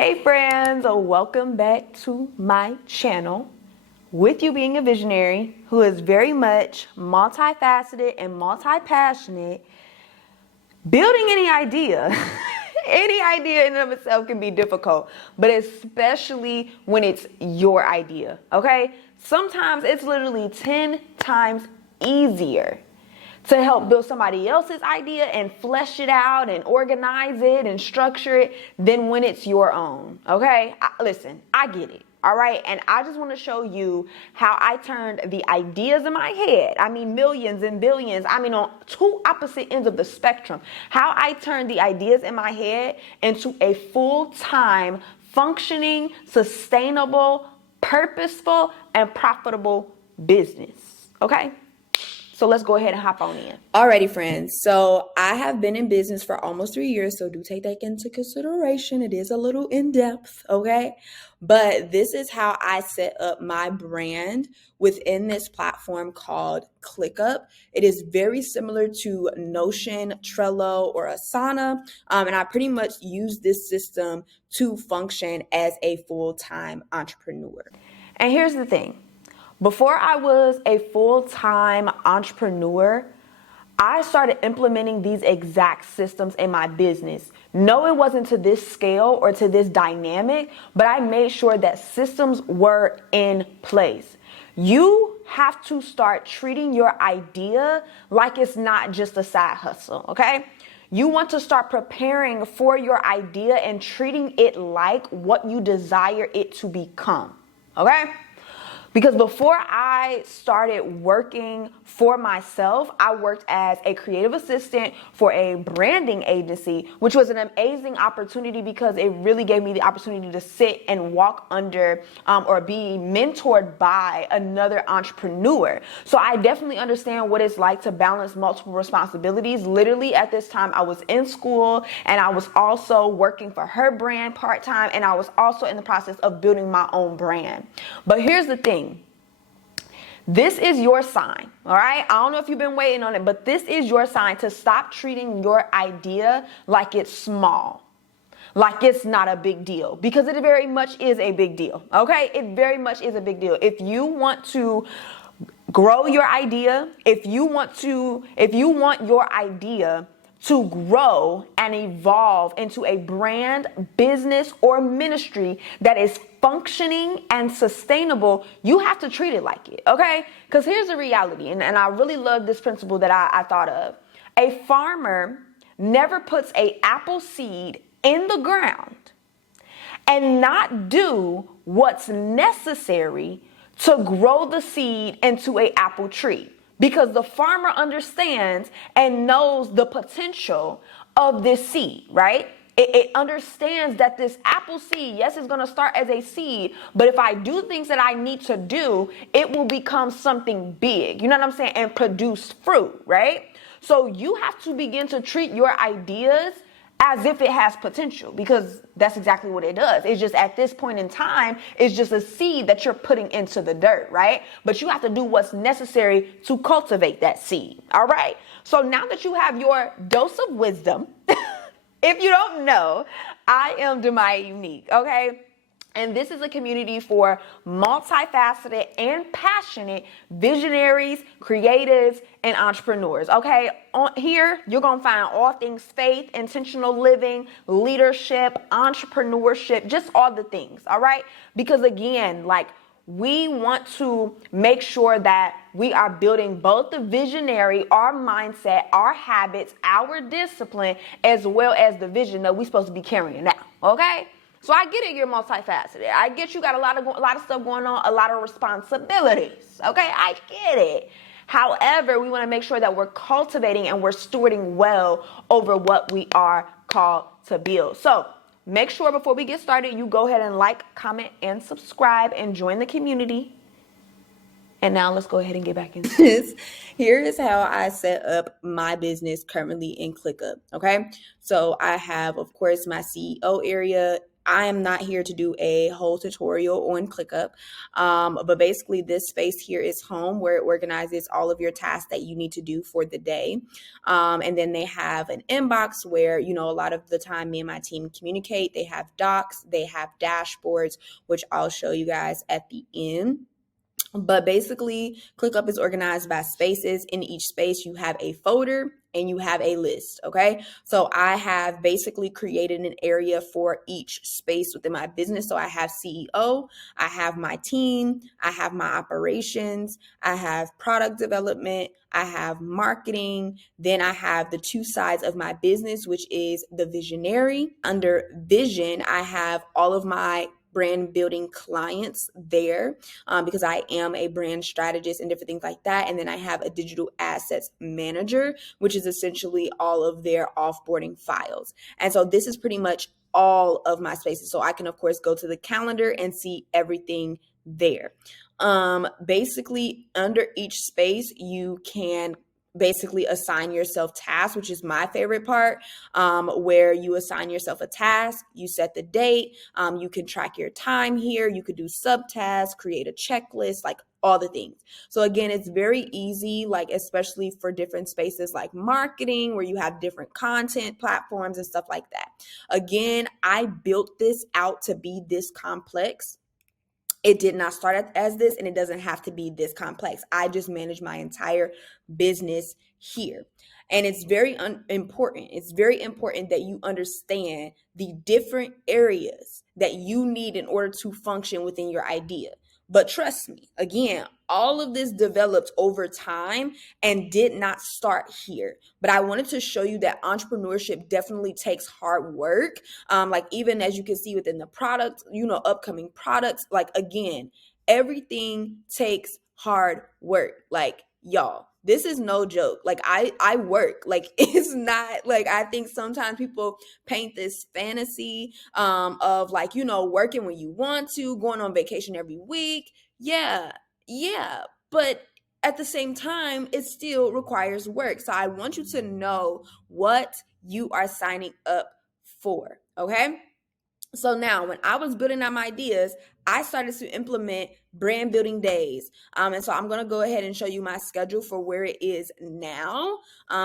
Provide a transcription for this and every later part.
Hey friends, welcome back to my channel. With you being a visionary who is very much multifaceted and multi-passionate, building any idea, any idea in and of itself can be difficult, but especially when it's your idea, okay? Sometimes it's literally 10 times easier to help build somebody else's idea and flesh it out and organize it and structure it than when it's your own, okay? Listen, I get it, all right? And I just want to show you how I turned the ideas in my head, millions and billions, on two opposite ends of the spectrum, how I turned the ideas in my head into a full-time, functioning, sustainable, purposeful, and profitable business, okay? So let's go ahead and hop on in. Alrighty, friends. So I have been in business for almost 3 years, so do take that into consideration. It is a little in-depth, okay? But this is how I set up my brand within this platform called Clickup. It is very similar to Notion, Trello, or Asana, and I pretty much use this system to function as a full-time entrepreneur. And here's the thing. Before I was a full-time entrepreneur, I started implementing these exact systems in my business. No, it wasn't to this scale or to this dynamic, but I made sure that systems were in place. You have to start treating your idea like it's not just a side hustle, okay? You want to start preparing for your idea and treating it like what you desire it to become, okay? Because before I started working for myself, I worked as a creative assistant for a branding agency, which was an amazing opportunity because it really gave me the opportunity to sit and walk under or be mentored by another entrepreneur. So I definitely understand what it's like to balance multiple responsibilities. Literally at this time, I was in school and I was also working for her brand part-time, and I was also in the process of building my own brand. But here's the thing. This is your sign, all right? I don't know if you've been waiting on it, but this is your sign to stop treating your idea like it's small, like it's not a big deal, because it very much is a big deal, okay? It very much is a big deal. If you want to grow your idea, if you want your idea to grow and evolve into a brand, business, or ministry that is functioning and sustainable, you have to treat it like it, okay? Because here's the reality, and I really love this principle that I thought of. A farmer never puts an apple seed in the ground and not do what's necessary to grow the seed into an apple tree. Because the farmer understands and knows the potential of this seed, right? It understands that this apple seed, yes, it's going to start as a seed, but if I do things that I need to do, it will become something big, you know what I'm saying, and produce fruit, right? So you have to begin to treat your ideas as if it has potential, because that's exactly what it does. It's just at this point in time, it's just a seed that you're putting into the dirt, right? But you have to do what's necessary to cultivate that seed, all right? So now that you have your dose of wisdom, if you don't know, I am Demaya Unique, okay? And this is a community for multifaceted and passionate visionaries, creatives, and entrepreneurs, okay? On here, you're going to find all things faith, intentional living, leadership, entrepreneurship, just all the things, all right? Because again, we want to make sure that we are building both the visionary, our mindset, our habits, our discipline, as well as the vision that we're supposed to be carrying out, okay? So I get it, you're multifaceted. I get you got a lot of stuff going on, a lot of responsibilities, okay? I get it. However, we want to make sure that we're cultivating and we're stewarding well over what we are called to build. So make sure before we get started, you go ahead and like, comment, and subscribe and join the community. And now let's go ahead and get back into this. Here is how I set up my business currently in Clickup, okay? So I have, of course, my CEO area. I am not here to do a whole tutorial on Clickup, but basically this space here is home, where it organizes all of your tasks that you need to do for the day. And then they have an inbox where, a lot of the time me and my team communicate. They have docs, they have dashboards, which I'll show you guys at the end. But basically, ClickUp is organized by spaces. In each space, you have a folder and you have a list, okay? So I have basically created an area for each space within my business. So I have CEO, I have my team, I have my operations, I have product development, I have marketing, then I have the two sides of my business, which is the visionary. Under vision, I have all of my brand building clients there, because I am a brand strategist and different things like that. And then I have a digital assets manager, which is essentially all of their offboarding files. And so this is pretty much all of my spaces. So I can, of course, go to the calendar and see everything there. Basically, under each space, you can basically assign yourself tasks, which is my favorite part, where you assign yourself a task, you set the date, you can track your time here, you could do subtasks, create a checklist, like all the things. So again, it's very easy, like especially for different spaces like marketing, where you have different content platforms and stuff like that. Again, I built this out to be this complex. It did not start as this, and it doesn't have to be this complex. I just manage my entire business here. And it's very important. It's very important that you understand the different areas that you need in order to function within your idea. But trust me, again, all of this developed over time and did not start here. But I wanted to show you that entrepreneurship definitely takes hard work. Like even as you can see within the product, upcoming products, like again, everything takes hard work. Like y'all, this is no joke. Like I work. Like it's not like, I think sometimes people paint this fantasy of like, working when you want to, going on vacation every week. Yeah, but at the same time, it still requires work. So I want you to know what you are signing up for, okay? So now when I was building out my ideas, I started to implement brand building days. And so I'm going to go ahead and show you my schedule for where it is now.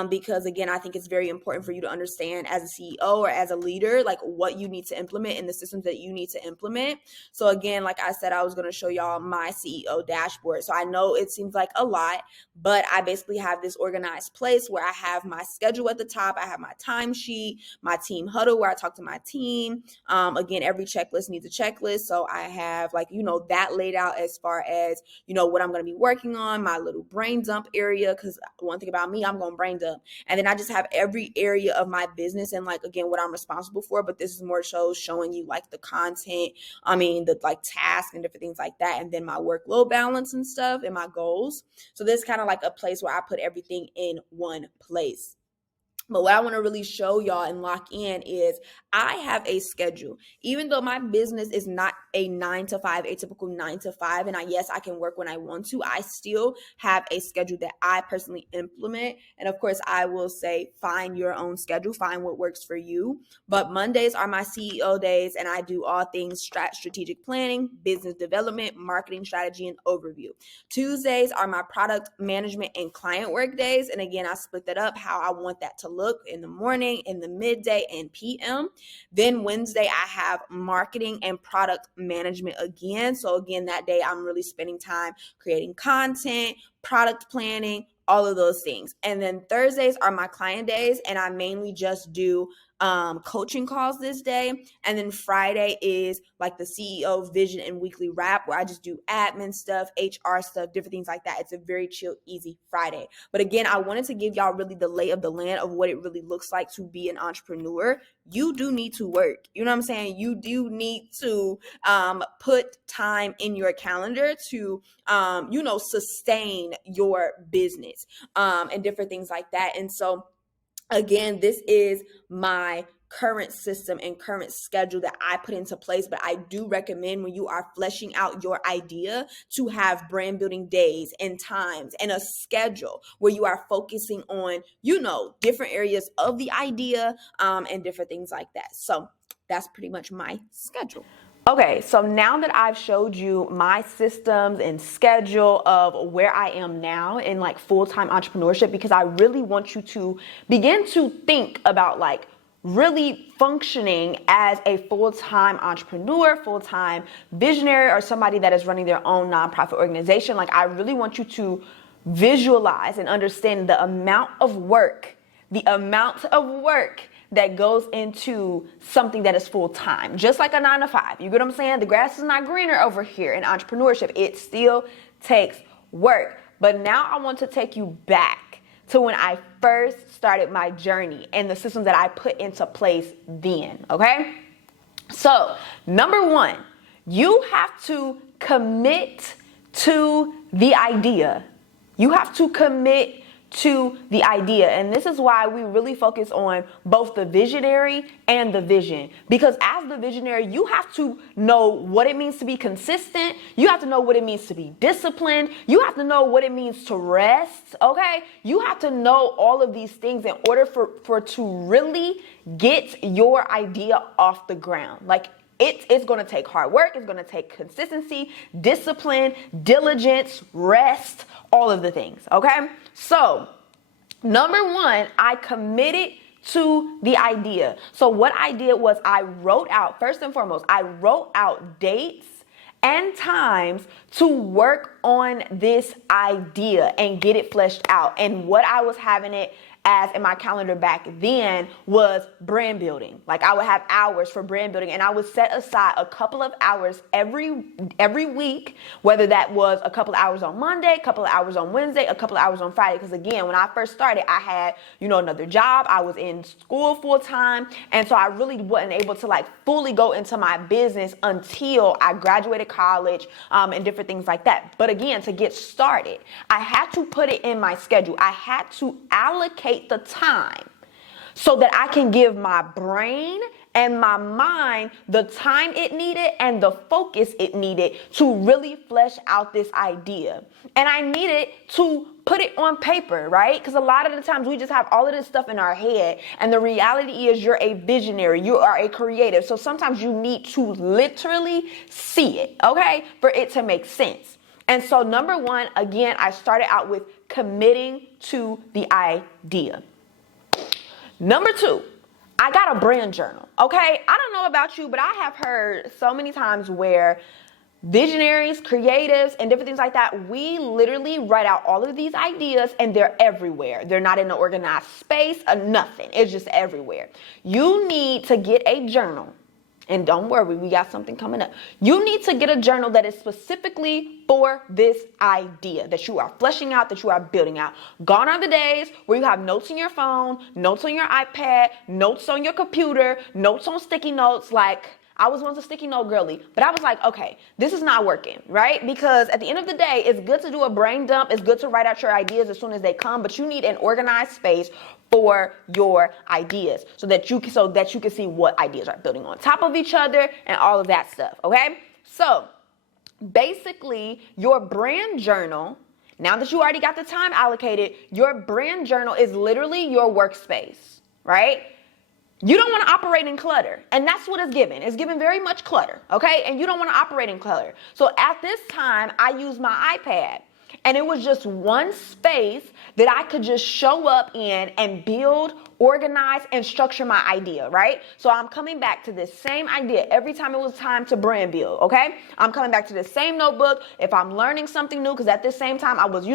Because again, I think it's very important for you to understand as a CEO or as a leader, like what you need to implement and the systems that you need to implement. So again, like I said, I was going to show y'all my CEO dashboard. So I know it seems like a lot, but I basically have this organized place where I have my schedule at the top. I have my timesheet, my team huddle where I talk to my team. Again, every checklist needs a checklist. So I have that laid out as far as, what I'm going to be working on, my little brain dump area. Because one thing about me, I'm going to brain dump. And then I just have every area of my business and like, again, what I'm responsible for. But this is more so showing you like the content, the like tasks and different things like that. And then my workload balance and stuff and my goals. So this is kind of like a place where I put everything in one place. But what I want to really show y'all and lock in is I have a schedule. Even though my business is not a 9 to 5, a typical 9 to 5, and yes, I can work when I want to, I still have a schedule that I personally implement. And of course, I will say, find your own schedule, find what works for you. But Mondays are my CEO days, and I do all things strategic planning, business development, marketing strategy, and overview. Tuesdays are my product management and client work days. And again, I split that up how I want that to look in the morning, in the midday, and PM. Then Wednesday, I have marketing and product management again. So again, that day I'm really spending time creating content, product planning, all of those things. And then Thursdays are my client days, and I mainly just do coaching calls this day. And then Friday is like the CEO vision and weekly wrap, where I just do admin stuff, HR stuff, different things like that. It's a very chill, easy Friday. But again, I wanted to give y'all really the lay of the land of what it really looks like to be an entrepreneur. You do need to work. You know what I'm saying? You do need to put time in your calendar to, sustain your business and different things like that. And so again, this is my current system and current schedule that I put into place. But I do recommend when you are fleshing out your idea to have brand building days and times and a schedule where you are focusing on, different areas of the idea and different things like that. So that's pretty much my schedule. Okay, so now that I've showed you my systems and schedule of where I am now in like full-time entrepreneurship, because I really want you to begin to think about like really functioning as a full-time entrepreneur, full-time visionary, or somebody that is running their own nonprofit organization. Like, I really want you to visualize and understand the amount of work that goes into something that is full-time, just like a 9-to-5. You get what I'm saying? The grass is not greener over here in entrepreneurship. It still takes work. But now I want to take you back to when I first started my journey and the systems that I put into place then, okay? So, number one, you have to commit to the idea. You have to commit to the idea. And this is why we really focus on both the visionary and the vision. Because as the visionary, you have to know what it means to be consistent. You have to know what it means to be disciplined. You have to know what it means to rest, okay? You have to know all of these things in order for to really get your idea off the ground. Like, it's going to take hard work. It's going to take consistency, discipline, diligence, rest, all of the things, okay? So, number one, I committed to the idea. So what I did was I wrote out, first and foremost, I wrote out dates and times to work on this idea and get it fleshed out. And what I was having it as in my calendar back then was brand building. Like, I would have hours for brand building, and I would set aside a couple of hours every week, whether that was a couple of hours on Monday, a couple of hours on Wednesday, a couple of hours on Friday. Because again, when I first started, I had, another job. I was in school full time. And so I really wasn't able to like fully go into my business until I graduated college, and different things like that. But again, to get started, I had to put it in my schedule. I had to allocate the time so that I can give my brain and my mind the time it needed and the focus it needed to really flesh out this idea. And I needed to put it on paper, right? Because a lot of the times we just have all of this stuff in our head, and the reality is you're a visionary, you are a creative. So sometimes you need to literally see it, okay, for it to make sense. And so number one, again, I started out with committing to the idea. Number two, I got a brand journal, okay? I don't know about you, but I have heard so many times where visionaries, creatives, and different things like that, we literally write out all of these ideas and they're everywhere. They're not in an organized space, nothing. It's just everywhere. You need to get a journal. And don't worry, we got something coming up. You need to get a journal that is specifically for this idea that you are fleshing out, that you are building out. Gone are the days where you have notes in your phone, notes on your iPad, notes on your computer, notes on sticky notes. Like, I was once a sticky note girly, but I was like, okay, this is not working, right? Because at the end of the day, it's good to do a brain dump. It's good to write out your ideas as soon as they come, but you need an organized space for your ideas so that you can see what ideas are building on top of each other and all of that stuff, okay? So basically, your brand journal, now that you already got the time allocated, your brand journal is literally your workspace, right? You don't want to operate in clutter, and that's what it's given. It's given very much clutter, okay? And you don't want to operate in clutter. So at this time, I used my iPad, and it was just one space that I could just show up in and build, organize, and structure my idea, right? So I'm coming back to this same idea every time it was time to brand build, okay? I'm coming back to the same notebook if I'm learning something new, because at this same time I was,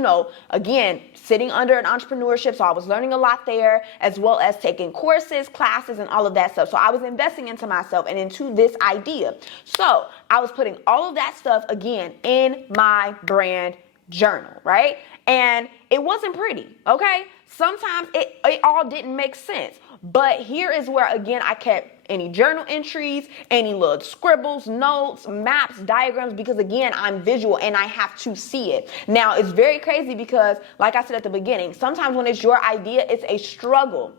again, sitting under an entrepreneurship, so I was learning a lot there, as well as taking courses, classes, and all of that stuff. So I was investing into myself and into this idea. So I was putting all of that stuff, again, in my brand journal, right? And it wasn't pretty, okay? Sometimes it all didn't make sense. But here is where, again, I kept any journal entries, any little scribbles, notes, maps, diagrams, because again, I'm visual and I have to see it. Now, it's very crazy because, like I said at the beginning, sometimes when it's your idea, it's a struggle.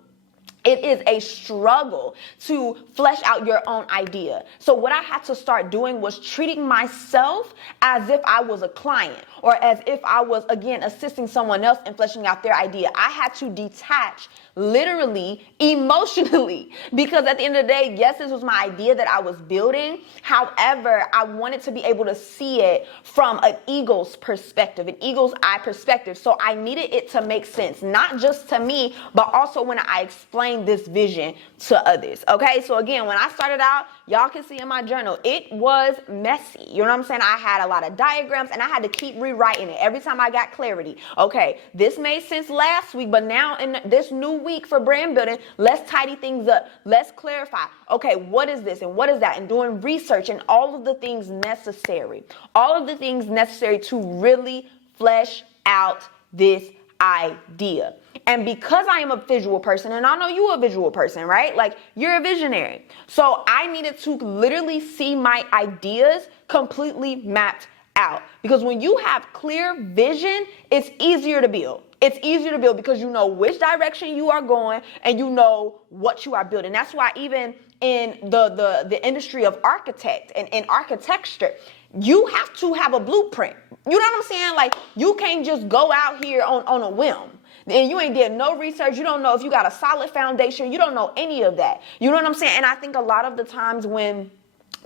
It is a struggle to flesh out your own idea. So what I had to start doing was treating myself as if I was a client, or as if I was, again, assisting someone else in fleshing out their idea. I had to detach literally, emotionally, because at the end of the day, yes, this was my idea that I was building. However, I wanted to be able to see it from an eagle's perspective, an eagle's eye perspective. So I needed it to make sense, not just to me, but also when I explained this vision to others. Okay, so again, when I started out, y'all can see in my journal, it was messy. You know what I'm saying? I had a lot of diagrams and I had to keep rewriting it every time I got clarity. Okay, this made sense last week, but now in this new week for brand building, let's tidy things up. Let's clarify. Okay, what is this and what is that? And doing research and all of the things necessary. All of the things necessary to really flesh out this idea. And because I am a visual person, and I know you're a visual person, right? Like, you're a visionary. So I needed to literally see my ideas completely mapped out. Because when you have clear vision, it's easier to build. It's easier to build because you know which direction you are going and you know what you are building. That's why even in the industry of architect and architecture, you have to have a blueprint. You know what I'm saying? Like, you can't just go out here on a whim. And you ain't did no research. You don't know if you got a solid foundation. You don't know any of that. You know what I'm saying? And I think a lot of the times when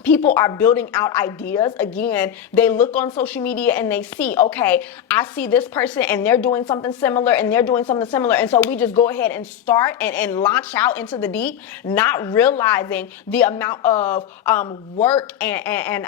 people are building out ideas, again, they look on social media and they see, okay, I see this person and they're doing something similar and they're doing something similar. And so we just go ahead and start and launch out into the deep, not realizing the amount of work and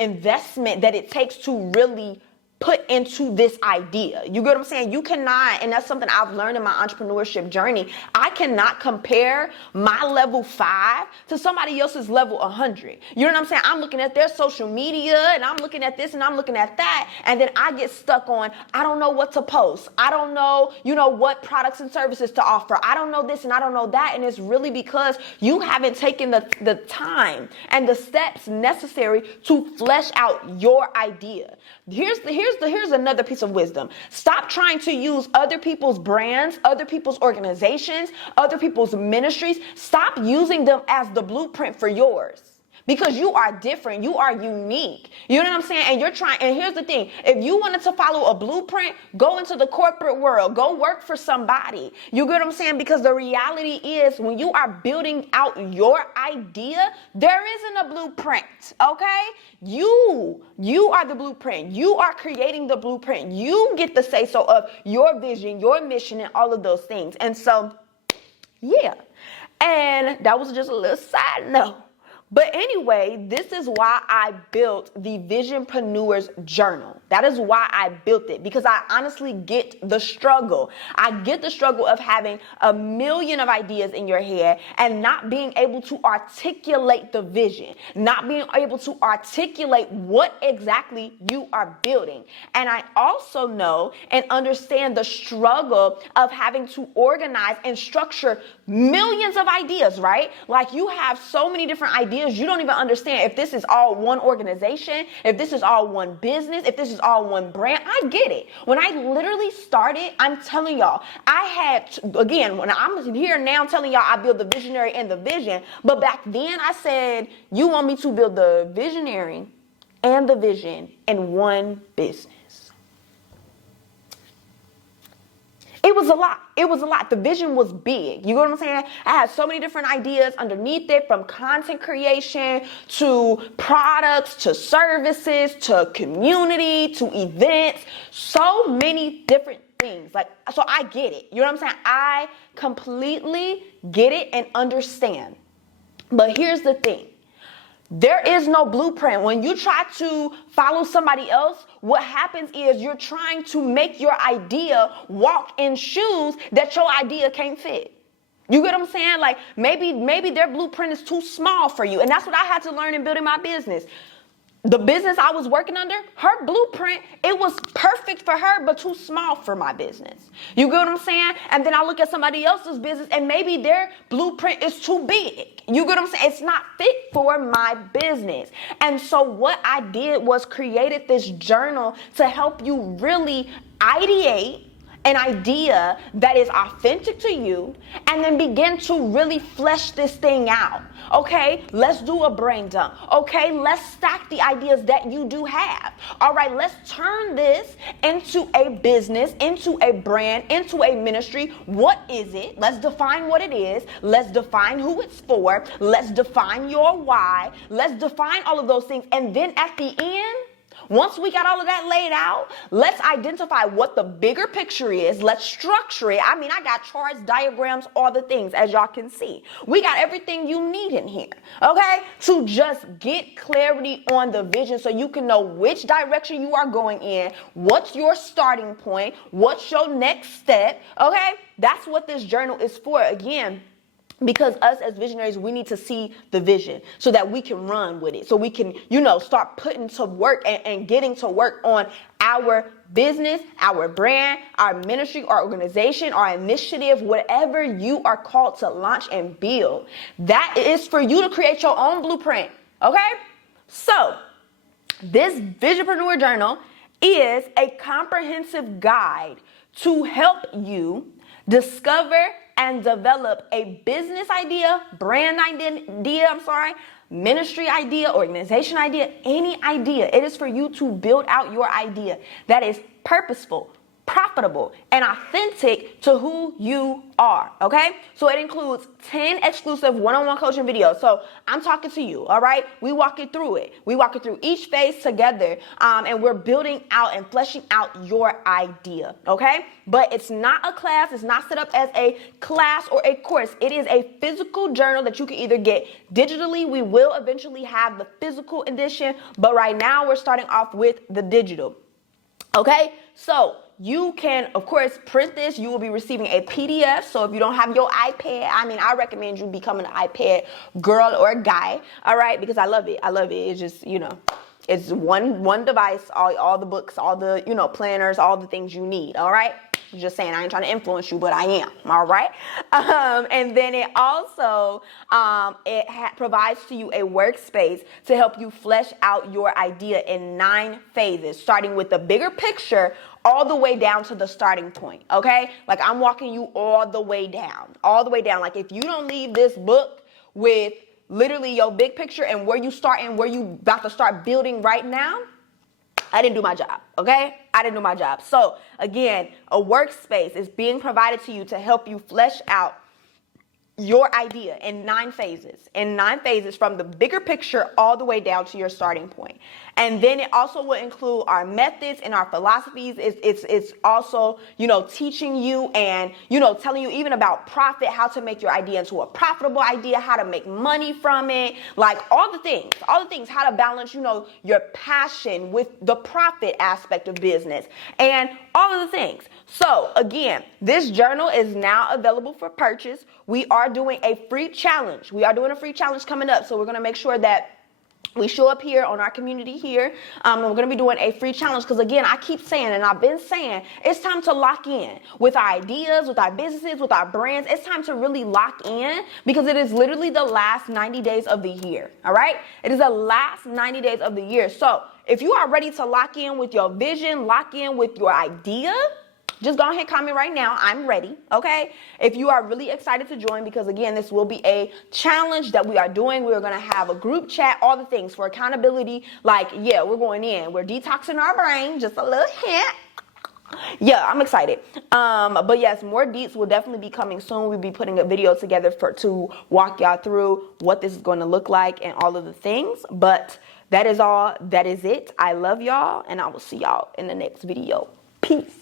investment that it takes to really put into this idea. You get what I'm saying? You cannot, and that's something I've learned in my entrepreneurship journey, I cannot compare my level 5 to somebody else's level 100. You know what I'm saying? I'm looking at their social media and I'm looking at this and I'm looking at that, and then I get stuck on, I don't know what to post. I don't know, what products and services to offer. I don't know this and I don't know that. And it's really because you haven't taken the time and the steps necessary to flesh out your idea. Here's another piece of wisdom. Stop trying to use other people's brands, other people's organizations, other people's ministries. Stop using them as the blueprint for yours. Because you are different. You are unique. You know what I'm saying? And here's the thing. If you wanted to follow a blueprint, go into the corporate world. Go work for somebody. You get what I'm saying? Because the reality is, when you are building out your idea, there isn't a blueprint, okay? You are the blueprint. You are creating the blueprint. You get the say-so of your vision, your mission, and all of those things. And so, yeah. And that was just a little side note. But anyway, this is why I built the Visionpreneur's Journal. That is why I built it, because I honestly get the struggle. I get the struggle of having a million of ideas in your head and not being able to articulate the vision, not being able to articulate what exactly you are building. And I also know and understand the struggle of having to organize and structure millions of ideas, right? Like, you have so many different ideas. You don't even understand if this is all one organization, if this is all one business, if this is all one brand. I get it. When I literally started, I'm telling y'all, I had, again, when I'm here now telling y'all I build the visionary and the vision, but back then I said, you want me to build the visionary and the vision in one business. It was a lot. It was a lot. The vision was big. You know what I'm saying? I had so many different ideas underneath it, from content creation to products to services to community to events. So many different things. Like, so I get it. You know what I'm saying? I completely get it and understand. But here's the thing. There is no blueprint. When you try to follow somebody else, what happens is you're trying to make your idea walk in shoes that your idea can't fit. You get what I'm saying? Like, maybe their blueprint is too small for you. And that's what I had to learn in building my business. The business I was working under, her blueprint, it was perfect for her, but too small for my business. You get what I'm saying? And then I look at somebody else's business and maybe their blueprint is too big. You get what I'm saying? It's not fit for my business. And so what I did was created this journal to help you really ideate an idea that is authentic to you, and then begin to really flesh this thing out. Okay, let's do a brain dump. Okay, let's stack the ideas that you do have. All right, let's turn this into a business, into a brand, into a ministry. What is it? Let's define what it is. Let's define who it's for. Let's define your why. Let's define all of those things. And then at the end, once we got all of that laid out, let's identify what the bigger picture is. Let's structure it. I mean, I got charts, diagrams, all the things, as y'all can see. We got everything you need in here, okay? To just get clarity on the vision so you can know which direction you are going in, what's your starting point, what's your next step, okay? That's what this journal is for. Again, because us as visionaries, we need to see the vision so that we can run with it. So we can, start putting to work and getting to work on our business, our brand, our ministry, our organization, our initiative, whatever you are called to launch and build. That is for you to create your own blueprint. Okay? So this Visionpreneur Journal is a comprehensive guide to help you discover and develop a business idea, brand idea, ministry idea, organization idea, any idea. It is for you to build out your idea that is purposeful, profitable, and authentic to who you are, okay? So it includes 10 exclusive one-on-one coaching videos. So I'm talking to you, all right? We walk you through it. We walk you through each phase together, and we're building out and fleshing out your idea, okay? But it's not a class. It's not set up as a class or a course. It is a physical journal that you can either get digitally. We will eventually have the physical edition, but right now we're starting off with the digital, okay? So you can, of course, print this. You will be receiving a PDF. So if you don't have your iPad, I recommend you becoming an iPad girl or guy. All right. Because I love it. It's just, it's one device, all the books, all the, planners, all the things you need. All right. Just saying, I ain't trying to influence you, but I am. All right. And then it also, provides to you a workspace to help you flesh out your idea in 9 phases, starting with the bigger picture all the way down to the starting point. Okay. Like I'm walking you all the way down. Like if you don't leave this book with literally your big picture and where you start and where you about to start building right now, I didn't do my job, okay? I didn't do my job. So again, a workspace is being provided to you to help you flesh out your idea in 9 phases from the bigger picture all the way down to your starting point. And then it also will include our methods and our philosophies. It's also, teaching you and, telling you even about profit, how to make your idea into a profitable idea, how to make money from it, like all the things, how to balance, your passion with the profit aspect of business and all of the things. So again, this journal is now available for purchase. We are doing a free challenge. Coming up. So we're going to make sure that we show up here on our community here. And we're going to be doing a free challenge because, again, I keep saying, and I've been saying, it's time to lock in with our ideas, with our businesses, with our brands. It's time to really lock in because it is literally the last 90 days of the year. All right. It is the last 90 days of the year. So if you are ready to lock in with your vision, lock in with your idea, just go ahead and comment right now. I'm ready, okay? If you are really excited to join, because again, this will be a challenge that we are doing. We're going to have a group chat, all the things for accountability. Like, yeah, we're going in. We're detoxing our brain. Just a little hint. Yeah, I'm excited. But yes, more deets will definitely be coming soon. We'll be putting a video together to walk y'all through what this is going to look like and all of the things. But that is all. That is it. I love y'all, and I will see y'all in the next video. Peace.